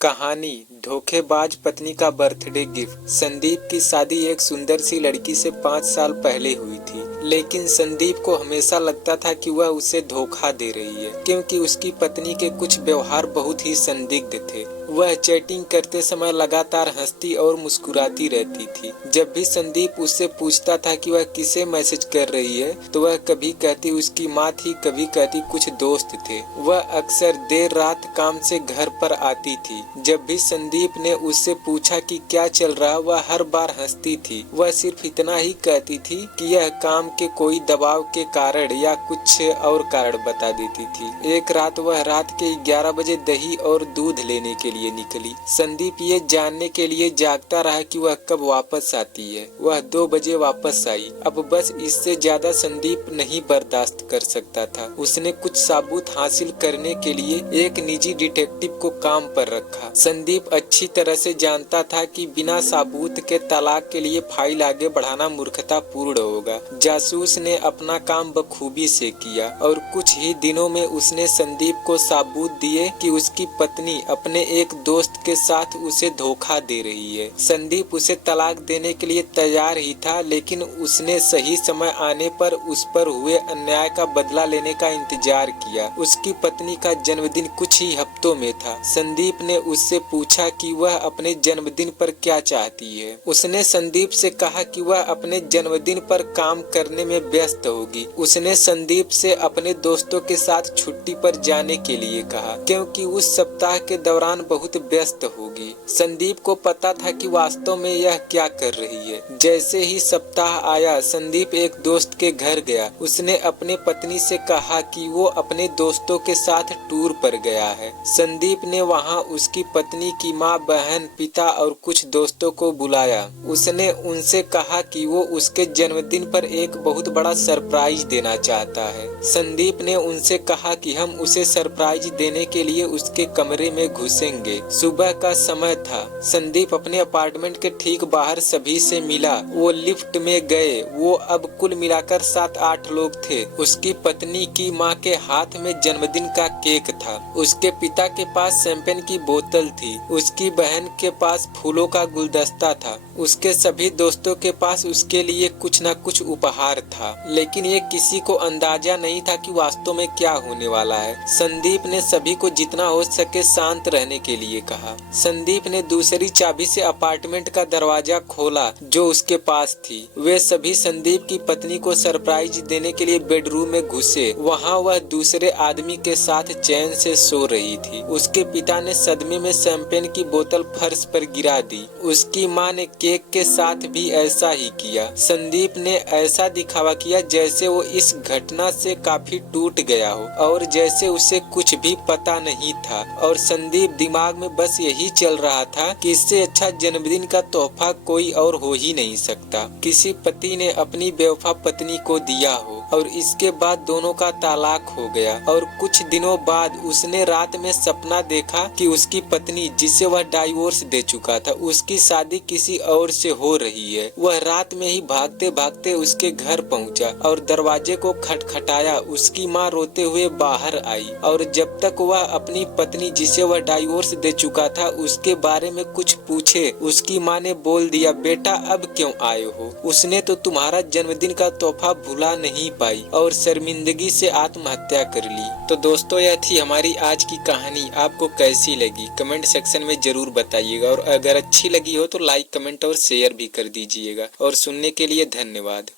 कहानी धोखेबाज पत्नी का बर्थडे गिफ्ट। संदीप की शादी एक सुंदर सी लड़की से 5 साल पहले हुई थी, लेकिन संदीप को हमेशा लगता था कि वह उसे धोखा दे रही है, क्योंकि उसकी पत्नी के कुछ व्यवहार बहुत ही संदिग्ध थे। वह चैटिंग करते समय लगातार हंसती और मुस्कुराती रहती थी। जब भी संदीप उससे पूछता था कि वह किसे मैसेज कर रही है, तो वह कभी कहती उसकी माँ थी, कभी कहती कुछ दोस्त थे। वह अक्सर देर रात काम से घर पर आती थी। जब भी संदीप ने उससे पूछा कि क्या चल रहा, वह हर बार हंसती थी। वह सिर्फ इतना ही कहती थी कि यह काम के कोई दबाव के कारण या कुछ और कारण बता देती थी। एक रात वह रात के 11 बजे दही और दूध लेने के लिए निकली। संदीप ये जानने के लिए जागता रहा कि वह कब वापस आती है। वह 2 बजे वापस आई। अब बस इससे ज्यादा संदीप नहीं बर्दाश्त कर सकता था। उसने कुछ सबूत हासिल करने के लिए एक निजी डिटेक्टिव को काम पर रखा। संदीप अच्छी तरह से जानता था कि बिना सबूत के तलाक के लिए फाइल आगे बढ़ाना मूर्खता पूर्ण होगा। जासूस ने अपना काम बखूबी से किया और कुछ ही दिनों में उसने संदीप को सबूत दिए कि उसकी पत्नी अपने एक दोस्त के साथ उसे धोखा दे रही है। संदीप उसे तलाक देने के लिए तैयार ही था, लेकिन उसने सही समय आने पर उस पर हुए अन्याय का बदला लेने का इंतजार किया। उसकी पत्नी का जन्मदिन कुछ ही हफ्तों में था। संदीप ने उससे पूछा कि वह अपने जन्मदिन पर क्या चाहती है। उसने संदीप से कहा कि वह अपने जन्मदिन पर काम करने में व्यस्त होगी। उसने संदीप से अपने दोस्तों के साथ छुट्टी पर जाने के लिए कहा, क्योंकि उस सप्ताह के दौरान बहुत व्यस्त होगी। संदीप को पता था कि वास्तव में यह क्या कर रही है। जैसे ही सप्ताह आया, संदीप एक दोस्त के घर गया। उसने अपने पत्नी से कहा कि वो अपने दोस्तों के साथ टूर पर गया है। संदीप ने वहां उसकी पत्नी की माँ, बहन, पिता और कुछ दोस्तों को बुलाया। उसने उनसे कहा कि वो उसके जन्मदिन पर एक बहुत बड़ा सरप्राइज देना चाहता है। संदीप ने उनसे कहा कि हम उसे सरप्राइज देने के लिए उसके कमरे में घुसेंगे। सुबह का समय था। संदीप अपने अपार्टमेंट के ठीक बाहर सभी से मिला। वो लिफ्ट में गए। वो अब कुल मिलाकर 7-8 लोग थे। उसकी पत्नी की माँ के हाथ में जन्मदिन का केक था। उसके पिता के पास शैंपेन की बोतल थी। उसकी बहन के पास फूलों का गुलदस्ता था। उसके सभी दोस्तों के पास उसके लिए कुछ न कुछ उपहार था, लेकिन ये किसी को अंदाजा नहीं था कि वास्तव में क्या होने वाला है। संदीप ने सभी को जितना हो सके शांत रहने के लिए कहा। संदीप ने दूसरी चाबी से अपार्टमेंट का दरवाजा खोला जो उसके पास थी। वे सभी संदीप की पत्नी को सरप्राइज देने के लिए बेडरूम में घुसे। वहाँ वह दूसरे आदमी के साथ चैन से सो रही थी। उसके पिता ने सदमे में शैंपेन की बोतल फर्श पर गिरा दी। उसकी माँ ने केक के साथ भी ऐसा ही किया। संदीप ने ऐसा दिखावा किया जैसे वो इस घटना से काफी टूट गया हो और जैसे उसे कुछ भी पता नहीं था। और संदीप दिमाग में बस यही चल रहा था कि इससे अच्छा जन्मदिन का तोहफा कोई और हो ही नहीं सकता। किसी पति ने अपनी बेवफा पत्नी को दिया हो और इसके बाद दोनों का तलाक हो गया। और कुछ दिनों बाद उसने रात में सपना देखा कि उसकी पत्नी, जिसे वह डाइवोर्स दे चुका था, उसकी शादी किसी और से हो रही है। वह रात में ही भागते भागते उसके घर पहुंचा और दरवाजे को खटखटाया। उसकी माँ रोते हुए बाहर आई और जब तक वह अपनी पत्नी, जिसे वह डाइवोर्स दे चुका था, उसके बारे में कुछ पूछे, उसकी माँ ने बोल दिया, बेटा अब क्यों आए हो? उसने तो तुम्हारा जन्मदिन का तोहफा भुला नहीं पाई और शर्मिंदगी से आत्महत्या कर ली। तो दोस्तों, यह थी हमारी आज की कहानी। आपको कैसी लगी कमेंट सेक्शन में जरूर बताइएगा, और अगर अच्छी लगी हो तो लाइक, कमेंट और शेयर भी कर दीजिएगा। और सुनने के लिए धन्यवाद।